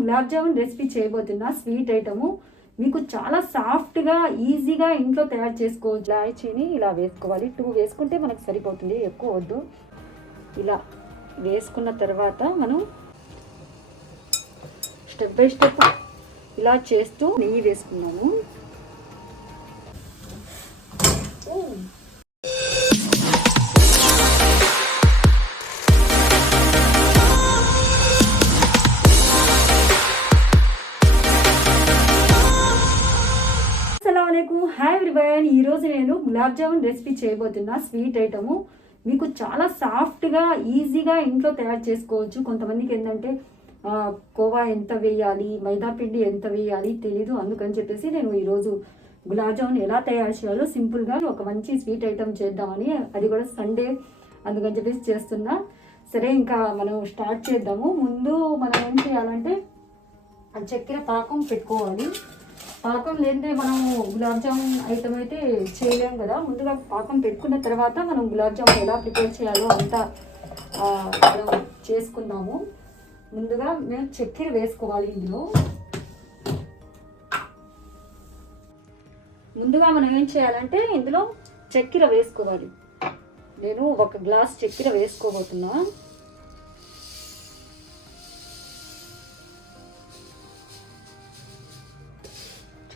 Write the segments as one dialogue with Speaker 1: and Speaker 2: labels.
Speaker 1: Gulab jamun recipe చేయబోతున్నా sweet item. మీకు చాలా సాఫ్ట్గా ఈజీగా ఇంట్లో తయారు చేసుకోవచ్చు. ఇలాచీని ఇలా వేసుకోవాలి. టూ వేసుకుంటే మనకు సరిపోతుంది. ఎక్కువ వద్దు. ఇలా వేసుకున్న తర్వాత మనం స్టెప్ బై స్టెప్ ఇలా చేస్తూ నెయ్యి వేసుకున్నాము. హాయ్ ఎవ్రీవన్ ఈరోజు నేను గులాబ్ జామున్ రెసిపీ చేయబోతున్నా స్వీట్ ఐటము. మీకు చాలా సాఫ్ట్గా ఈజీగా ఇంట్లో తయారు చేసుకోవచ్చు. కొంతమందికి ఏంటంటే కోవా ఎంత వేయాలి మైదాపిండి ఎంత వేయాలి తెలీదు. అందుకని చెప్పేసి నేను ఈరోజు గులాబ్ జామున్ ఎలా తయారు చేయాలో సింపుల్గా ఒక మంచి స్వీట్ ఐటమ్ చేద్దామని అది కూడా సండే అందుకని చెప్పేసి చేస్తున్నా. సరే ఇంకా మనం స్టార్ట్ చేద్దాము. ముందు మనం ఏం చేయాలంటే చక్కెర పాకం పెట్టుకోవాలి. పాకం లేనిదే మనము గులాబ్ జామున్ ఐటమ్ అయితే చేయలేం కదా. ముందుగా పాకం పెట్టుకున్న తర్వాత మనం గులాబ్ జామున్ ఎలా ప్రిపేర్ చేయాలో అంతా మనం చేసుకుందాము. ముందుగా మేము చక్కెర వేసుకోవాలి ఇందులో. ముందుగా మనం ఏం చేయాలంటే ఇందులో చక్కెర వేసుకోవాలి. నేను ఒక గ్లాస్ చక్కెర వేసుకోబోతున్నా.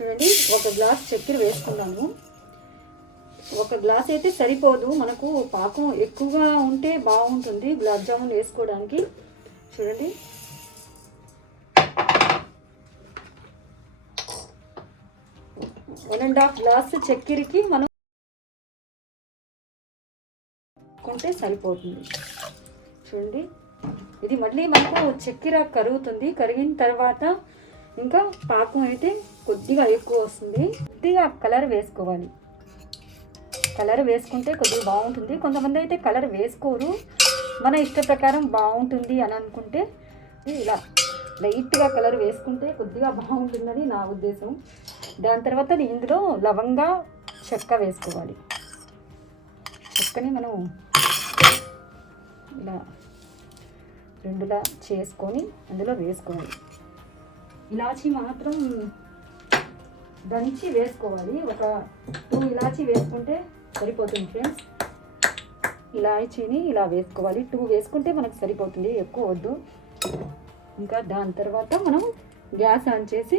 Speaker 1: చూడండి ఒక గ్లాస్ చక్కెర వేసుకున్నాను. ఒక గ్లాస్ అయితే సరిపోదు మనకు పాకం ఎక్కువగా ఉంటే బాగుంటుంది గులాబ్ జామున్ వేసుకోవడానికి. చూడండి. వన్ అండ్ హాఫ్ గ్లాస్ చక్కెరకి మనం కొంటే సరిపోతుంది. చూడండి. ఇది మళ్ళీ మనకు చక్కెర కరుగుతుంది. కరిగిన తర్వాత ఇంకా పాకం అయితే కొద్దిగా ఎక్కువ వస్తుంది. కొద్దిగా కలర్ వేసుకోవాలి. కలర్ వేసుకుంటే కొద్దిగా బాగుంటుంది. కొంతమంది అయితే కలర్ వేసుకోరు. మన ఇష్ట ప్రకారం బాగుంటుంది అని అనుకుంటే ఇలా లైట్గా కలర్ వేసుకుంటే కొద్దిగా బాగుంటుందని నా ఉద్దేశం. దాని తర్వాత ఇందులో లవంగా చెక్క వేసుకోవాలి. చెక్కని మనం ఇలా రెండులా చేసుకొని అందులో వేసుకోవాలి. ఇలాచీ మాత్రం దంచి వేసుకోవాలి. ఒక టూ ఇలాచీ వేసుకుంటే సరిపోతుంది ఫ్రెండ్స్. ఇలాచీని ఇలా వేసుకోవాలి. టూ వేసుకుంటే మనకు సరిపోతుంది. ఎక్కువ వద్దు. ఇంకా దాని తర్వాత మనం గ్యాస్ ఆన్ చేసి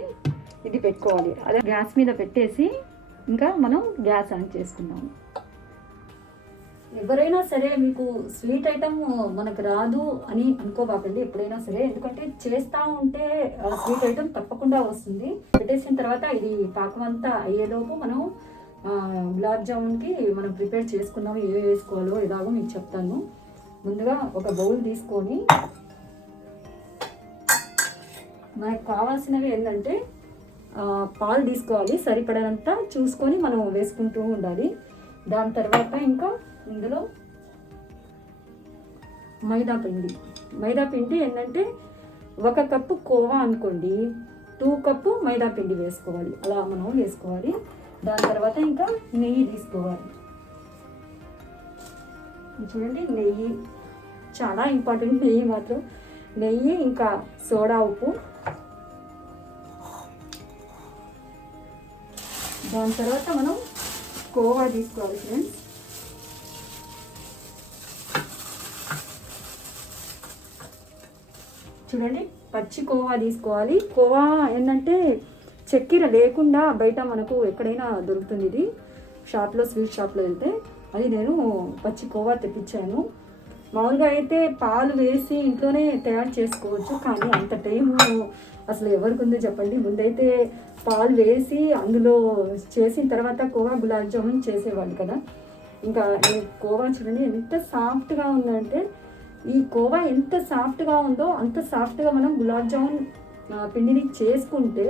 Speaker 1: ఇది పెట్టుకోవాలి. అదే గ్యాస్ మీద పెట్టేసి ఇంకా మనం గ్యాస్ ఆన్ చేసుకుందాము ఎవరైనా సరే మీకు స్వీట్ ఐటమ్ మనకు రాదు అని అనుకోబాకండి ఎప్పుడైనా సరే. ఎందుకంటే చేస్తూ ఉంటే స్వీట్ ఐటమ్ తప్పకుండా వస్తుంది. పెట్టేసిన తర్వాత ఇది పాకం అంతా అయ్యేలోపు మనం గులాబ్ జామున్కి మనం ప్రిపేర్ చేసుకున్నాము ఏ వేసుకోవాలో ఎలాగో మీకు చెప్తాను. ముందుగా ఒక బౌల్ తీసుకొని మనకు కావాల్సినవి ఏంటంటే పాలు తీసుకోవాలి. సరిపడనంత చూసుకొని మనం వేసుకుంటూ ఉండాలి. దాని తర్వాత ఇంకా ఇందులో మైదా పిండి. మైదా పిండి ఏంటంటే ఒక కప్పు కోవా అనుకోండి టూ కప్పు మైదా పిండి వేసుకోవాలి. అలా మనం వేసుకోవాలి. దాని తర్వాత ఇంకా నెయ్యి తీసుకోవాలి. చూడండి నెయ్యి చాలా ఇంపార్టెంట్ నెయ్యి మాత్రం. నెయ్యి ఇంకా సోడా ఉప్పు. దాని తర్వాత మనం కోవా తీసుకోవాలి ఫ్రెండ్స్. చూడండి పచ్చి కోవా తీసుకోవాలి. కోవా ఏంటంటే చక్కెర లేకుండా బయట మనకు ఎక్కడైనా దొరుకుతుంది ఇది. షాప్లో స్వీట్ షాప్లో వెళ్తే. అది నేను పచ్చి కోవా తెప్పించాను. మామూలుగా అయితే పాలు వేసి ఇంట్లోనే తయారు చేసుకోవచ్చు కానీ అంత టైం అసలు ఎవరికి ఉందో చెప్పండి. ముందైతే పాలు వేసి అందులో చేసిన తర్వాత కోవా గులాబ్ జామున్ చేసేవాళ్ళు కదా. ఇంకా కోవా చూడండి ఎంత సాఫ్ట్గా ఉందంటే ఈ కోవా ఎంత సాఫ్ట్గా ఉందో అంత సాఫ్ట్గా మనం గులాబ్ జామున్ పిండిని చేసుకుంటే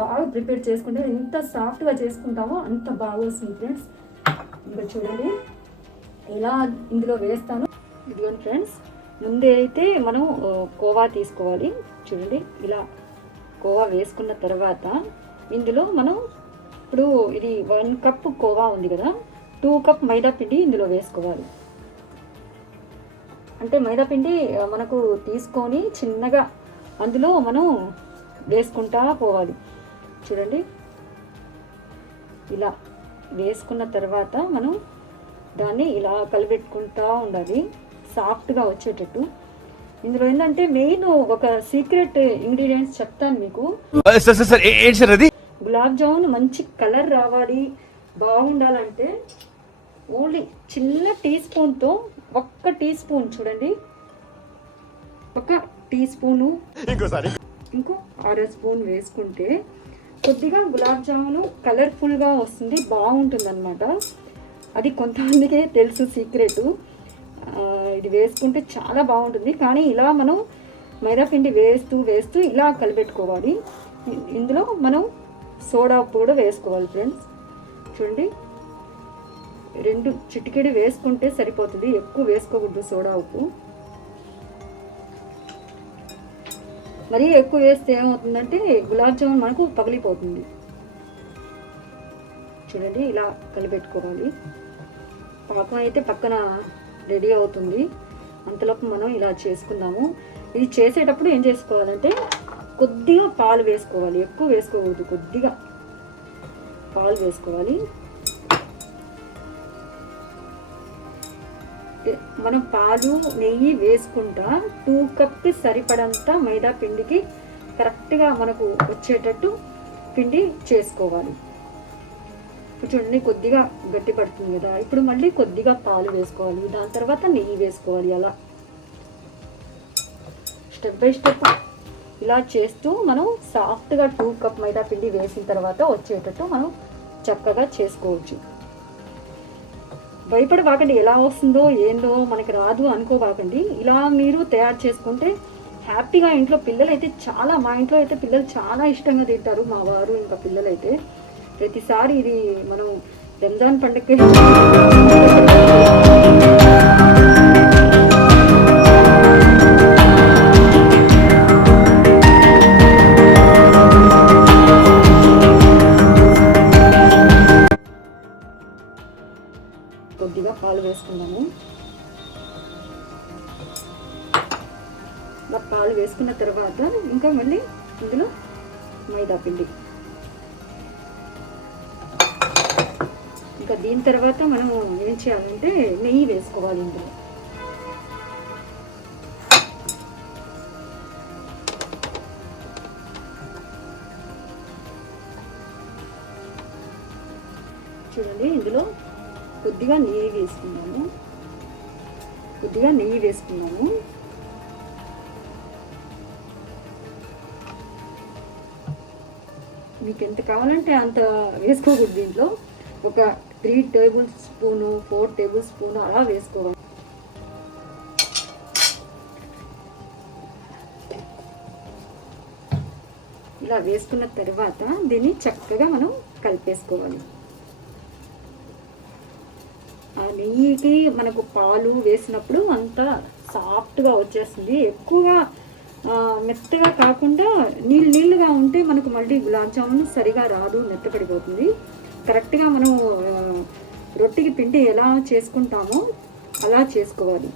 Speaker 1: బాగా ప్రిపేర్ చేసుకుంటే ఎంత సాఫ్ట్గా చేసుకుంటామో అంత బాగా వస్తుంది ఫ్రెండ్స్. ఇంకా చూడండి ఎలా ఇందులో వేస్తాను. ఇదిగోండి ఫ్రెండ్స్ ముందే అయితే మనం కోవా తీసుకోవాలి. చూడండి ఇలా కోవా వేసుకున్న తర్వాత ఇందులో మనం ఇప్పుడు ఇది వన్ కప్ కోవా ఉంది కదా టూ కప్ మైదా పిండి ఇందులో వేసుకోవాలి. అంటే మైదా పిండి ఆ, మనకు తీసుకొని చిన్నగా అందులో మనం వేసుకుంటా పోవాలి. చూడండి. ఇలా వేసుకున్న తర్వాత మనం దాన్ని ఇలా కలిపెట్టుకుంటా ఉండాలి. సాఫ్ట్గా వచ్చేటట్టు. ఇందులో ఏంటంటే మెయిన్ ఒక సీక్రెట్ ఇంగ్రీడియంట్స్ చెప్తాను మీకు. గులాబ్ జామున్ మంచి కలర్ రావాలి. బాగుండాలంటే ఓన్లీ చిన్న టీ స్పూన్తో ఒక్క టీ స్పూన్ చూడండి. ఒక టీ స్పూను. ఇంకో అర స్పూన్ వేసుకుంటే కొద్దిగా గులాబ్ జామును కలర్ఫుల్గా వస్తుంది బాగుంటుంది అనమాట అది కొంతమందికే తెలుసు సీక్రెట్. ఇది వేసుకుంటే చాలా బాగుంటుంది. కానీ ఇలా మనం మైదా పిండి వేస్తూ వేస్తూ ఇలా కలిపెట్టుకోవాలి. ఇందులో మనం సోడా కూడా వేసుకోవాలి ఫ్రెండ్స్. చూడండి. రెండు చిటికెడు వేసుకుంటే సరిపోతుంది. ఎక్కువ వేసుకోకూడదు సోడా ఉప్పు. మరీ ఎక్కువ వేస్తే ఏమవుతుందంటే గులాబ్ జామున్ మనకు పగిలిపోతుంది. చూడండి ఇలా కలిపెట్టుకోవాలి. పాకం అయితే పక్కన రెడీ అవుతుంది. అంతలోపు మనం ఇలా చేసుకుందాము. ఇది చేసేటప్పుడు ఏం చేసుకోవాలంటే కొద్దిగా పాలు వేసుకోవాలి. ఎక్కువ వేసుకోకూడదు కొద్దిగా పాలు వేసుకోవాలి. మనం పాలు నెయ్యి వేసుకుంటా టూ కప్కి సరిపడంత మైదా పిండికి కరెక్ట్గా మనకు వచ్చేటట్టు పిండి చేసుకోవాలి. ఇప్పుడు చూడండి కొద్దిగా గట్టి పడుతుంది కదా. ఇప్పుడు మళ్ళీ కొద్దిగా పాలు వేసుకోవాలి. దాని తర్వాత నెయ్యి వేసుకోవాలి అలా. స్టెప్ బై స్టెప్ ఇలా చేస్తూ మనం సాఫ్ట్గా టూ కప్ మైదా పిండి వేసిన తర్వాత వచ్చేటట్టు మనం చక్కగా చేసుకోవచ్చు. భయపడబాకండి ఎలా వస్తుందో ఏందో మనకి రాదు అనుకోబాకండి ఇలా మీరు తయారు చేసుకుంటే హ్యాపీగా ఇంట్లో పిల్లలు అయితే చాలా మా ఇంట్లో అయితే పిల్లలు చాలా ఇష్టంగా తింటారు మా వారు ఇంకా పిల్లలైతే. ప్రతిసారి ఇది మనం రంజాన్ పండుగ చూడండి. ఇందులో కొద్దిగా నెయ్యి వేసుకున్నాము కొద్దిగా నెయ్యి వేసుకున్నాము మీకు ఎంత కావాలంటే అంత వేసుకోకూడదు దీంట్లో. ఒక three tablespoon four tablespoon అలా వేసుకోవాలి. ఇలా వేసుకున్న తర్వాత దీన్ని చక్కగా మనం కలిపేసుకోవాలి. నెయ్యికి మనకు పాలు వేసినప్పుడు అంత సాఫ్ట్గా వచ్చేస్తుంది. ఎక్కువగా మెత్తగా కాకుండా నీళ్ళు నీళ్ళుగా ఉంటే మనకు మళ్ళీ గులాబ్ జామున్ సరిగా రాదు మెత్తపడిపోతుంది. కరెక్ట్గా మనం రొట్టెకి పిండి ఎలా చేసుకుంటామో అలా చేసుకోవాలి.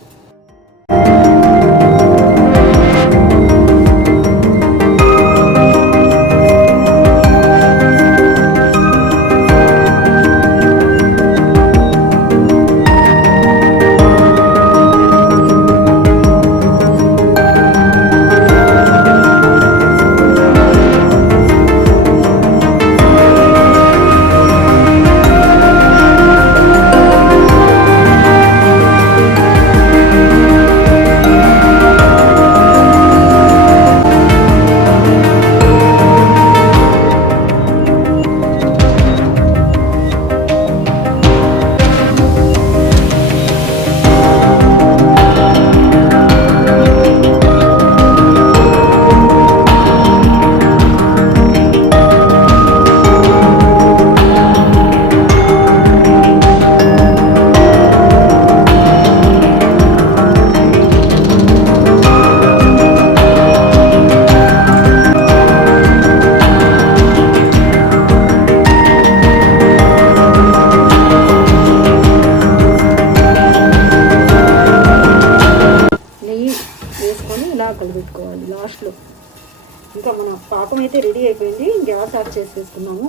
Speaker 1: పాకం అయితే రెడీ అయిపోయింది. గ్యాస్ ఆఫ్ చేసేసుకున్నాము.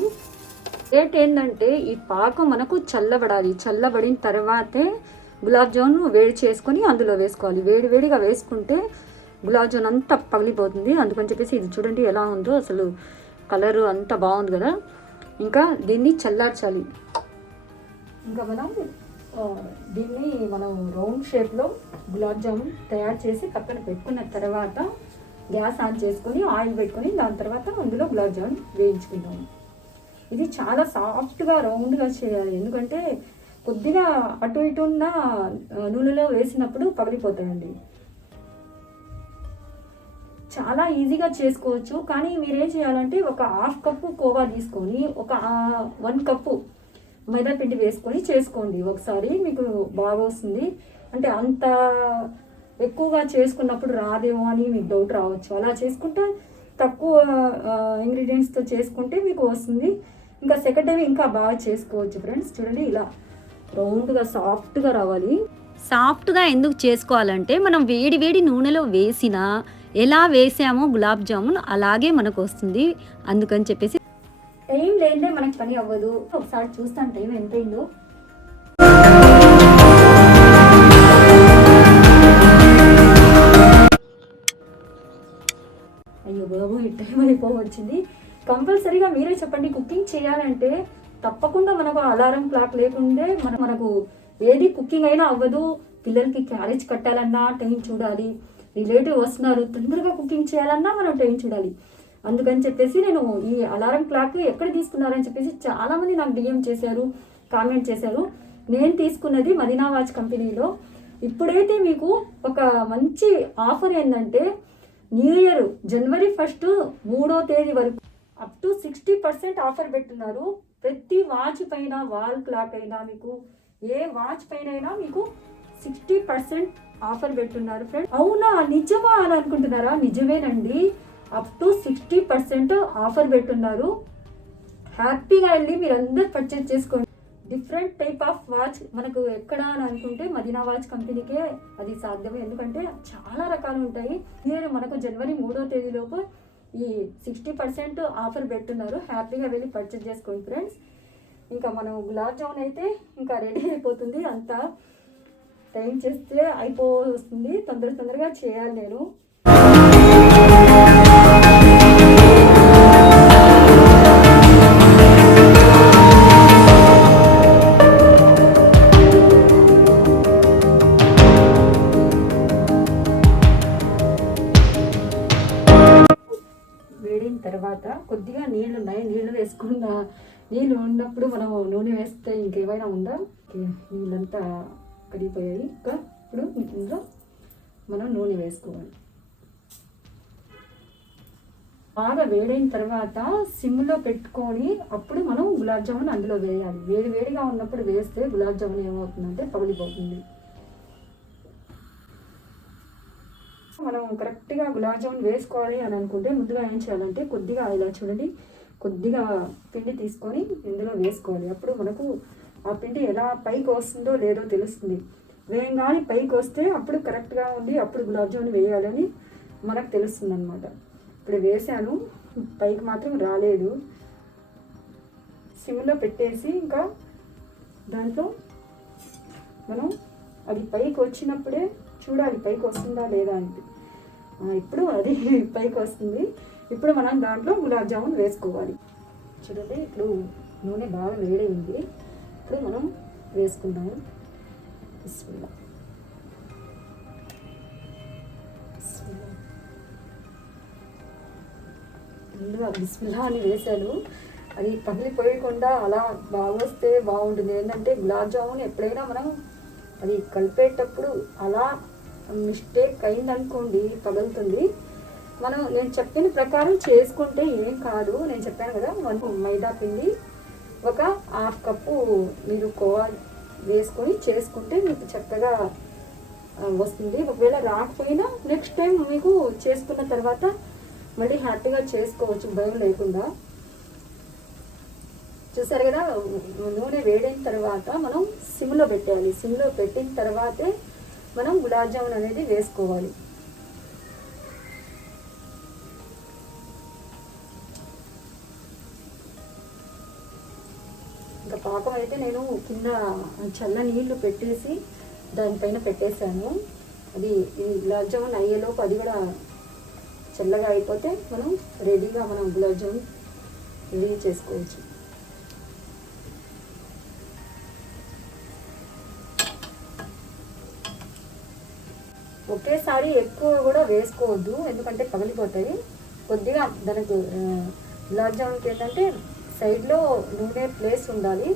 Speaker 1: రేట్ ఏంటంటే ఈ పాకం మనకు చల్లబడాలి. చల్లబడిన తర్వాతే గులాబ్ జామున్ వేడి చేసుకొని అందులో వేసుకోవాలి. వేడి వేడిగా వేసుకుంటే గులాబ్ జామున్ అంతా పగిలిపోతుంది. అందుకని చెప్పేసి ఇది చూడండి ఎలా ఉందో. అసలు కలరు అంత బాగుంది కదా. ఇంకా దీన్ని చల్లార్చాలి. ఇంకా మనం దీన్ని మనం రౌండ్ షేప్లో గులాబ్ జామున్ తయారు చేసి పక్కన పెట్టుకున్న తర్వాత గ్యాస్ ఆన్ చేసుకొని ఆయిల్ పెట్టుకొని దాని తర్వాత అందులో గులాబ్ జామున్ వేయించుకుందాం ఇది చాలా సాఫ్ట్గా రౌండ్గా చేయాలి. ఎందుకంటే కొద్దిగా అటు ఇటు ఉన్న నూనెలో వేసినప్పుడు పగిలిపోతాయండి. చాలా ఈజీగా చేసుకోవచ్చు. కానీ మీరేం చేయాలంటే ఒక హాఫ్ కప్పు కోవా తీసుకొని ఒక వన్ కప్పు మైదా పిండి వేసుకొని చేసుకోండి. ఒకసారి మీకు బాగా వస్తుంది అంటే అంత ఎక్కువగా చేసుకున్నప్పుడు రాదేమో అని మీకు డౌట్ రావచ్చు. అలా చేసుకుంటే తక్కువ ఇంగ్రీడియంట్స్తో చేసుకుంటే మీకు వస్తుంది. ఇంకా సెకండ్ టైం ఇంకా బాగా చేసుకోవచ్చు ఫ్రెండ్స్ చూడండి ఇలా రౌండ్గా సాఫ్ట్గా రావాలి.
Speaker 2: సాఫ్ట్గా ఎందుకు చేసుకోవాలంటే మనం వేడి వేడి నూనెలో వేసిన ఎలా వేసామో గులాబ్ జామున్ అలాగే మనకు వస్తుంది. అందుకని చెప్పేసి
Speaker 1: టైం లేదే మనకి పని అవ్వదు. ఒకసారి చూస్తాను టైం ఎంత అయ్యో బాబు ఈ టైం అయిపోవచ్చింది కంపల్సరీగా మీరే చెప్పండి కుకింగ్ చేయాలంటే తప్పకుండా మనకు అలారం క్లాక్ లేకుండే మన మనకు ఏది కుకింగ్ అయినా అవ్వదు. పిల్లలకి క్యారేజ్ కట్టాలన్నా టైం చూడాలి. రిలేటివ్ వస్తున్నారు తొందరగా కుకింగ్ చేయాలన్నా మనం టైం చూడాలి. అందుకని చెప్పేసి నేను ఈ అలారం క్లాక్ ఎక్కడ తీసుకున్నారని చెప్పేసి చాలామంది నాకు డిఎం చేశారు కామెంట్ చేశారు. నేను తీసుకున్నది మదీనా వాచ్ కంపెనీలో. ఇప్పుడైతే మీకు ఒక మంచి ఆఫర్ ఏంటంటే న్యూ ఇయర్ జనవరి ఫస్ట్ మూడో తేదీ వరకు. Up to sixty percent offer పెట్టున్నారు. ప్రతి వాచ్ పైన వాల్ క్లాక్ అయినా మీకు ఏ వాచ్ పైన అయినా మీకు సిక్స్టీ పర్సెంట్ ఆఫర్ పెట్టున్నారు ఫ్రెండ్ అవునా? నిజమా అని అనుకుంటున్నారా? నిజమేనండి. Up to sixty percent offer పెట్టున్నారు. హ్యాపీగా వెళ్ళి మీరు అందరు పర్చేజ్ చేసుకోండి. డిఫరెంట్ టైప్ ఆఫ్ వాచ్ మనకు ఎక్కడ అని అనుకుంటే మదీనా వాచ్ కంపెనీకే అది సాధ్యమే. ఎందుకంటే చాలా రకాలు ఉంటాయి. నేను మనకు జనవరి మూడో తేదీలోపు ఈ సిక్స్టీ పర్సెంట్ ఆఫర్ పెట్టున్నారు. హ్యాపీగా వెళ్ళి పర్చేజ్ చేసుకోండి ఫ్రెండ్స్ ఇంకా మనం గులాబ్ జామున్ అయితే ఇంకా రెడీ అయిపోతుంది. అంతా టైం చేస్తే అయిపోతుంది తొందర తొందరగా చేయాలి నేను. నీళ్ళు ఉన్నాయి నీళ్ళు వేసుకున్న నీళ్ళు ఉన్నప్పుడు మనం నూనె వేస్తే ఇంకేమైనా ఉందా? నీళ్ళంతా కరిగిపోయాయి. ఇంకా ఇప్పుడు ఇందులో మనం నూనె వేసుకోవాలి. బాగా వేడైన తర్వాత సిమ్లో పెట్టుకొని అప్పుడు మనం గులాబ్ జామున్ అందులో వేయాలి. వేడి వేడిగా ఉన్నప్పుడు వేస్తే గులాబ్ జామున్ ఏమవుతుందంటే పగిలిపోతుంది. మనం కరెక్ట్గా గులాబ్ జామున్ వేసుకోవాలి అని అనుకుంటే ముందుగా ఏం చేయాలంటే కొద్దిగా ఇలా చూడండి కొద్దిగా పిండి తీసుకొని ఇందులో వేసుకోవాలి. అప్పుడు మనకు ఆ పిండి ఎలా పైకి వస్తుందో లేదో తెలుస్తుంది. వేయంగానే పైకి వస్తే అప్పుడు కరెక్ట్గా ఉంది అప్పుడు గులాబ్ జామున్ వేయాలని మనకు తెలుస్తుంది అనమాట ఇప్పుడు వేసాను పైకి మాత్రం రాలేదు. సిమ్లో పెట్టేసి ఇంకా దాంట్లో మనం అది పైకి వచ్చినప్పుడే చూడాలి పైకి వస్తుందా లేదా అని. ఇప్పుడు అది పైకి వస్తుంది. ఇప్పుడు మనం దాంట్లో గులాబ్ జామున్ వేసుకోవాలి. చూడండి ఇప్పుడు నూనె బాగా వేడైంది ఇప్పుడు మనం వేసుకుందాం. బిస్మిల్లా. బిస్మిల్లా. ముందుగా బిస్మిల్లా అని వేశాను. అది పగిలిపోయకుండా అలా బాగా వస్తే బాగుంటుంది. ఏంటంటే గులాబ్ జామున్ ఎప్పుడైనా మనం అది కలిపేటప్పుడు అలా మిస్టేక్ అయిందనుకోండి పగులుతుంది. మనం నేను చెప్పిన ప్రకారం చేసుకుంటే ఏం కాదు. నేను చెప్పాను కదా వన్ మైదా పిండి ఒక హాఫ్ కప్పు మీరు కోవా వేసుకొని చేసుకుంటే మీకు చక్కగా వస్తుంది. ఒకవేళ రాకపోయినా నెక్స్ట్ టైం మీకు చేసుకున్న తర్వాత మళ్ళీ హ్యాపీగా చేసుకోవచ్చు భయం లేకుండా. చూసారు కదా నూనె వేడైన తర్వాత మనం సిమ్లో పెట్టాలి సిమ్లో పెట్టిన తర్వాతే మనం గులాబ్ జామున్ అనేది వేసుకోవాలి. ఇంకా పాకం అయితే నేను కింద చల్ల నీళ్ళు పెట్టేసి దానిపైన పెట్టేశాను. అది ఈ గులాబ్ జామున్ అయ్యేలోపు అది కూడా చల్లగా అయిపోతే మనం రెడీగా మనం గులాబ్ జామున్ రెడీ చేసుకోవచ్చు. ఒకేసారి ఎక్కువ కూడా వేసుకోవద్దు ఎందుకంటే పగిలిపోతాయి. కొద్దిగా దానికి గులాబ్ జామున్కి ఏంటంటే సైడ్లో నూనె ప్లేస్ ఉండాలి.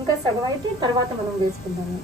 Speaker 1: ఇంకా సగం అయితే తర్వాత మనం వేసుకుందాము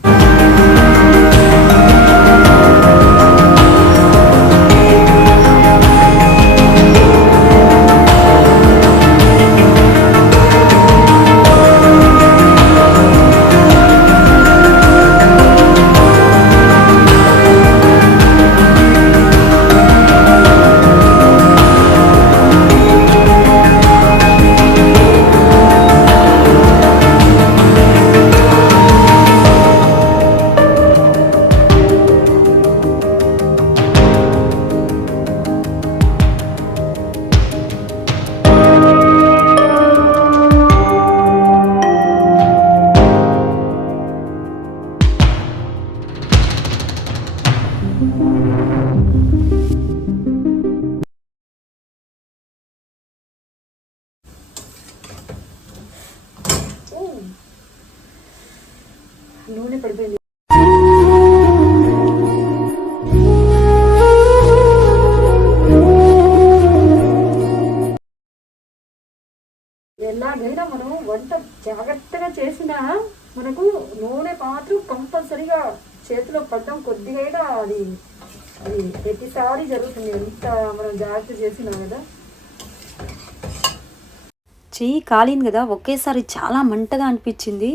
Speaker 2: చెయ్యి కాలింది కదా ఒకేసారి చాలా మంటగా అనిపించింది.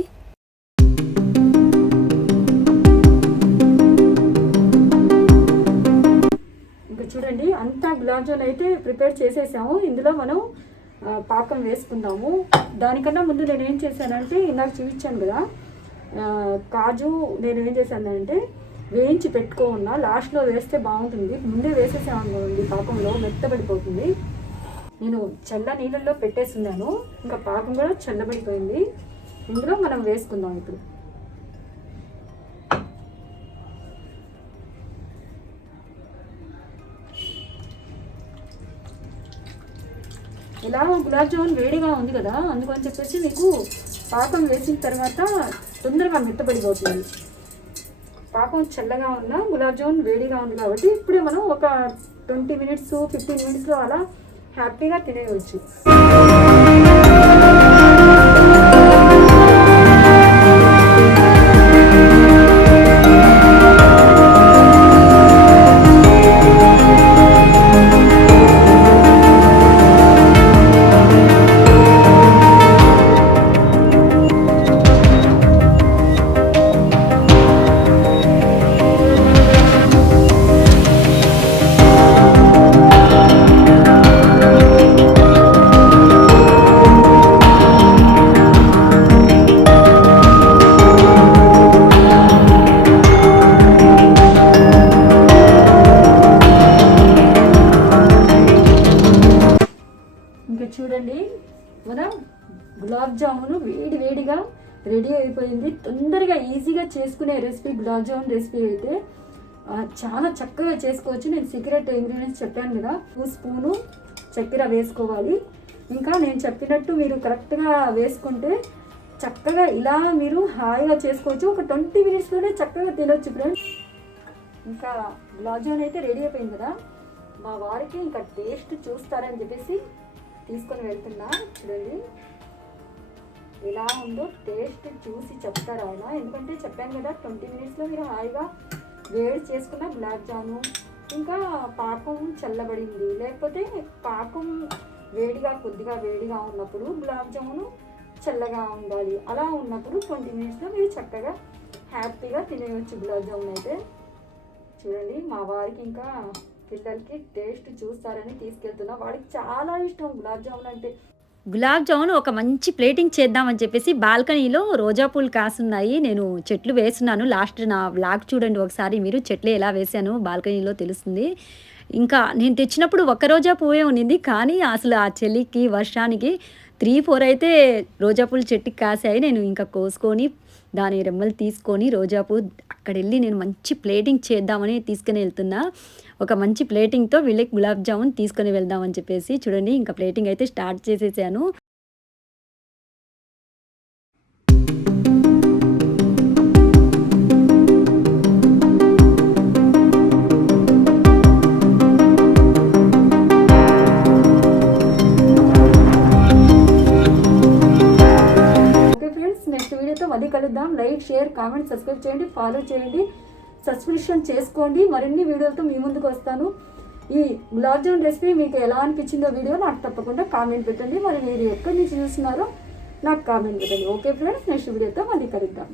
Speaker 1: ఇంకా చూడండి అంతా గులాబ్ జామ్ అయితే ప్రిపేర్ చేసేసాము. ఇందులో మనం పాకం వేసుకుందాము. దానికన్నా ముందు నేను ఏం చేశానంటే ఇందాక చూపించాను కదా కాజు నేను ఏం చేశానంటే వేయించి పెట్టుకోకుండా లాస్ట్లో వేస్తే బాగుంటుంది. ముందే వేసేసాము అనుకోండి పాకంలో మెత్తబడిపోతుంది. నేను చల్ల నీళ్ళల్లో పెట్టేస్తున్నాను ఇంకా పాకం కూడా చల్లబడిపోయింది. ఇందులో మనం వేసుకుందాం ఇప్పుడు. ఇలా గులాబ్ జామున్ వేడిగా ఉంది కదా అందుకని చెప్పేసి మీకు పాకం వేసిన తర్వాత తొందరగా మెత్తబడిపోతుంది. పాకం చల్లగా ఉన్న గులాబ్ జామున్ వేడిగా ఉంది కాబట్టి ఇప్పుడే మనం ఒక ట్వంటీ మినిట్స్ ఫిఫ్టీన్ మినిట్స్లో అలా హ్యాపీగా తినేయవచ్చు చాలా చక్కగా చేసుకోవచ్చు. నేను సీక్రెట్ ఇంగ్రీడియంట్స్ చెప్పాను కదా టూ స్పూను చక్కెర వేసుకోవాలి. ఇంకా నేను చెప్పినట్టు మీరు కరెక్ట్గా వేసుకుంటే చక్కగా ఇలా మీరు హాయిగా చేసుకోవచ్చు. ఒక ట్వంటీ మినిట్స్లోనే చక్కగా తినొచ్చు ఫ్రెండ్స్ ఇంకా గులాబ్ జామున్ అయితే రెడీ అయిపోయింది కదా. మా వారికి ఇంకా టేస్ట్ చూస్తారని చెప్పేసి తీసుకొని వెళ్తున్నా. చూడండి. ఎలా ఉందో టేస్ట్ చూసి చెప్తారు ఆయన. ఎందుకంటే చెప్పాను కదా ట్వంటీ మినిట్స్లో మీరు హాయిగా వేడి చేసుకున్న గులాబ్ జాము ఇంకా పాకం చల్లబడింది. లేకపోతే పాకం వేడిగా కొద్దిగా వేడిగా ఉన్నప్పుడు గులాబ్ జామును చల్లగా ఉండాలి. అలా ఉన్నప్పుడు ట్వంటీ మినిట్స్లో మీరు చక్కగా హ్యాపీగా తినేయచ్చు గులాబ్ జామున్ అయితే. చూడండి మా వారికి ఇంకా పిల్లలకి టేస్ట్ చూస్తారని తీసుకెళ్తున్నా. వాడికి చాలా ఇష్టం గులాబ్ జామున్ అంటే
Speaker 2: గులాబ్ జామున్ ఒక మంచి ప్లేటింగ్ చేద్దామని చెప్పేసి బాల్కనీలో రోజా పూలు కాసున్నాయి. నేను చెట్లు వేస్తున్నాను. లాస్ట్ నా బ్లాగ్ చూడండి ఒకసారి. మీరు చెట్లు ఎలా వేసాను బాల్కనీలో తెలుస్తుంది. ఇంకా నేను తెచ్చినప్పుడు ఒక రోజా పువ్వే ఉన్నింది. కానీ అసలు ఆ చలికి వర్షానికి త్రీ ఫోర్ అయితే రోజా పూలు చెట్టుకి కాసాయి. నేను ఇంకా కోసుకొని దాని రెమ్మలు తీసుకొని రోజాపూ అక్కడ వెళ్ళి నేను మంచి ప్లేటింగ్ చేద్దామని తీసుకుని వెళ్తున్నా. ఒక మంచి ప్లేటింగ్తో వీళ్ళకి గులాబ్ జామున్ తీసుకొని వెళ్దామని చెప్పేసి చూడండి ఇంకా ప్లేటింగ్ అయితే స్టార్ట్ చేసేసాను.
Speaker 1: ఫ్రెండ్స్ నెక్స్ట్ వీడియోతో మళ్ళీ కలుద్దాం. లైక్ షేర్ కామెంట్ సబ్స్క్రైబ్ చేయండి ఫాలో చేయండి. సబ్స్క్రిప్షన్ చేసుకోండి. మరిన్ని వీడియోలతో మీ ముందుకు వస్తాను. ఈ గులాబ్ జామ్ రెసిపీ మీకు ఎలా అనిపించిందో వీడియో నాకు తప్పకుండా కామెంట్ పెట్టండి. మరి మీరు ఎక్కడి నుంచి చూస్తున్నారో నాకు కామెంట్ పెట్టండి. ఓకే ఫ్రెండ్స్ నెక్స్ట్ వీడియోతో మళ్ళీ కలుద్దాం.